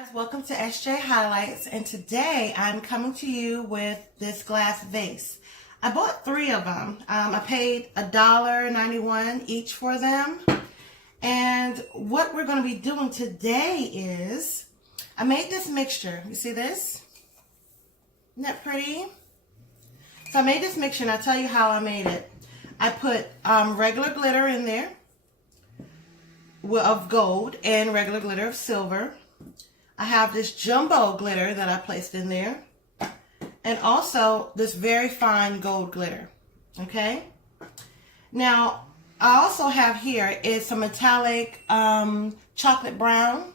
Guys, welcome to SJ Highlights, and today I'm coming to you with this glass vase. I bought 3 of them. I paid $1.91 each for them. And what we're going to be doing today is, I made this mixture. You see this? Isn't that pretty? So I made this mixture, and I'll tell you how I made it. I put regular glitter in there of gold and regular glitter of silver. I have this jumbo glitter that I placed in there, and also this very fine gold glitter. Okay, now I also have here is some metallic chocolate brown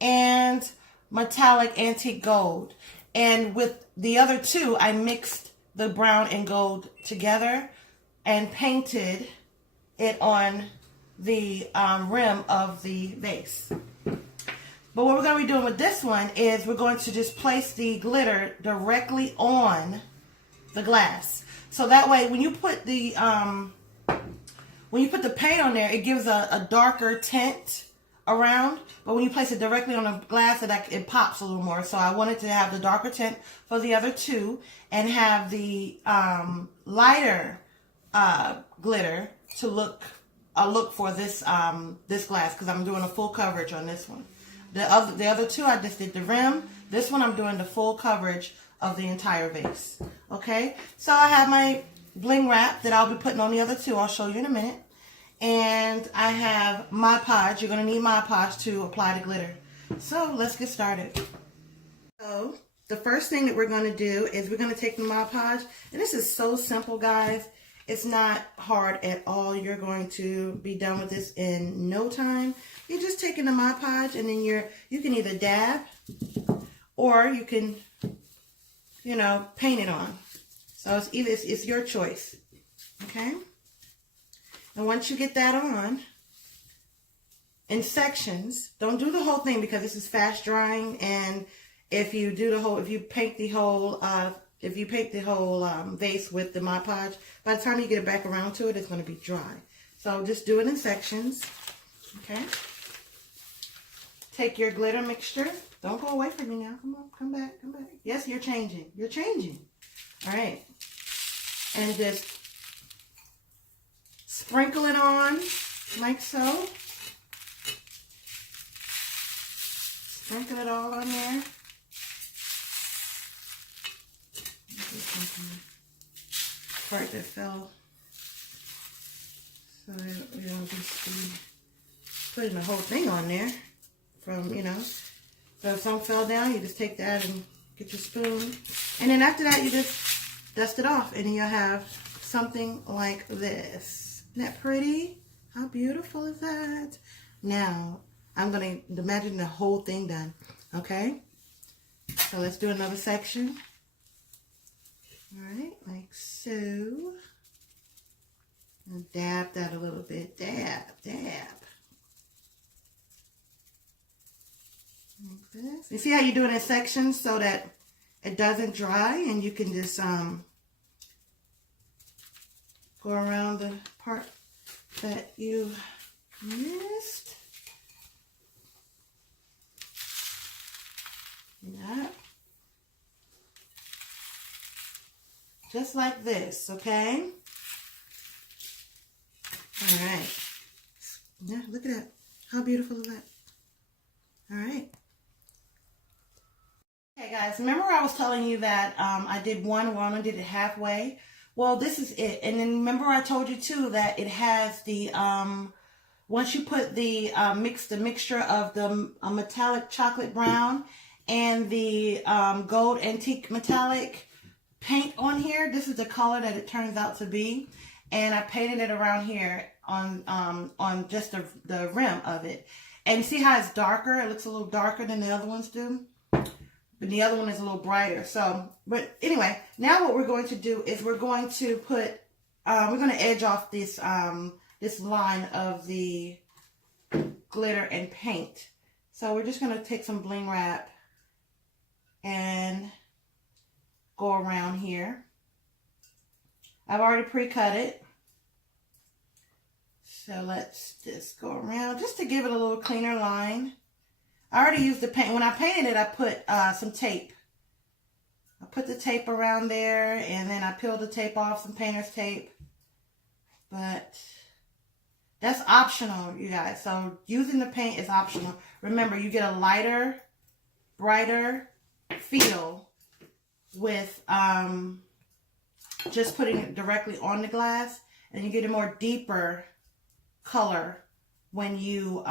and metallic antique gold, and with the other 2 I mixed the brown and gold together and painted it on the rim of the vase. But what we're going to be doing with this one is we're going to just place the glitter directly on the glass. So that way when you put the paint on there, it gives a darker tint around. But when you place it directly on the glass, it pops a little more. So I wanted to have the darker tint for the other 2 and have the lighter glitter to look for this this glass, because I'm doing a full coverage on this one. The other 2, I just did the rim. This one, I'm doing the full coverage of the entire vase. Okay? So I have my bling wrap that I'll be putting on the other 2. I'll show you in a minute. And I have Mod Podge. You're going to need Mod Podge to apply the glitter. So let's get started. So the first thing that we're going to do is we're going to take the Mod Podge. And this is so simple, guys. It's not hard at all. You're going to be done with this in no time. You're just taking the Mod Podge, and then you can either dab or you can, paint it on. So it's your choice. Okay? And once you get that on in sections, don't do the whole thing because this is fast drying, and if you paint the whole vase with the Mod Podge, by the time you get it back around to it, it's going to be dry. So just do it in sections. Okay. Take your glitter mixture. Don't go away from me now. Come on, come back, come back. Yes, you're changing. You're changing. All right. And just sprinkle it on like so. Sprinkle it all on there. Part that fell, so we don't just be putting the whole thing on there from, so if some fell down, you just take that and get your spoon, and then after that you just dust it off, and then you'll have something like this. Isn't that pretty? How beautiful is that? Now I'm gonna imagine the whole thing done. Okay, so let's do another section. All right, like so. And dab that a little bit. Dab, dab. Like this. You see how you do it in sections so that it doesn't dry, and you can just go around the part that you missed. Yeah. Just like this, okay? All right. Yeah, look at that. How beautiful is that? All right. Okay, guys, remember I was telling you that I did one I did it halfway? Well, this is it. And then remember I told you, too, that it has the, once you put the mixture of the metallic chocolate brown and the gold antique metallic paint on here, this is the color that it turns out to be, and I painted it around here on just the rim of it. And you see how it's darker? It looks a little darker than the other ones do, but the other one is a little brighter. So, but anyway, now what we're going to do is we're going to put we're going to edge off this this line of the glitter and paint. So we're just going to take some bling wrap and go around here. I've already pre-cut it. So let's just go around just to give it a little cleaner line. I already used the paint. When I painted it, I put some tape. I put the tape around there, and then I peeled the tape off, some painter's tape. But that's optional, you guys. So using the paint is optional. Remember, you get a lighter, brighter feel with just putting it directly on the glass, and you get a more deeper color when you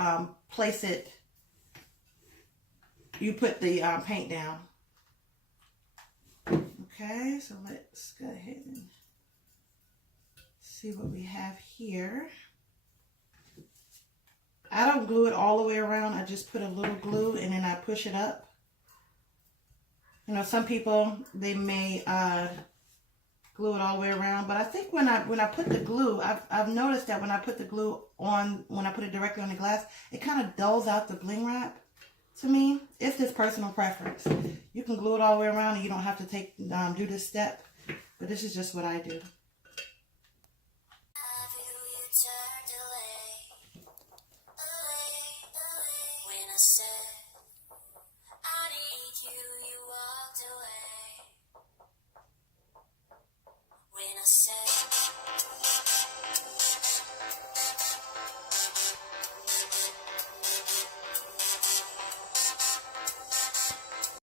place it. You put the paint down. Okay, so let's go ahead and see what we have here. I don't glue it all the way around. I just put a little glue and then I push it up. You know, some people, they may glue it all the way around, but I think when I put the glue, I've noticed that when I put the glue on, when I put it directly on the glass, it kind of dulls out the bling wrap. To me, it's just personal preference. You can glue it all the way around and you don't have to do this step, but this is just what I do. When I said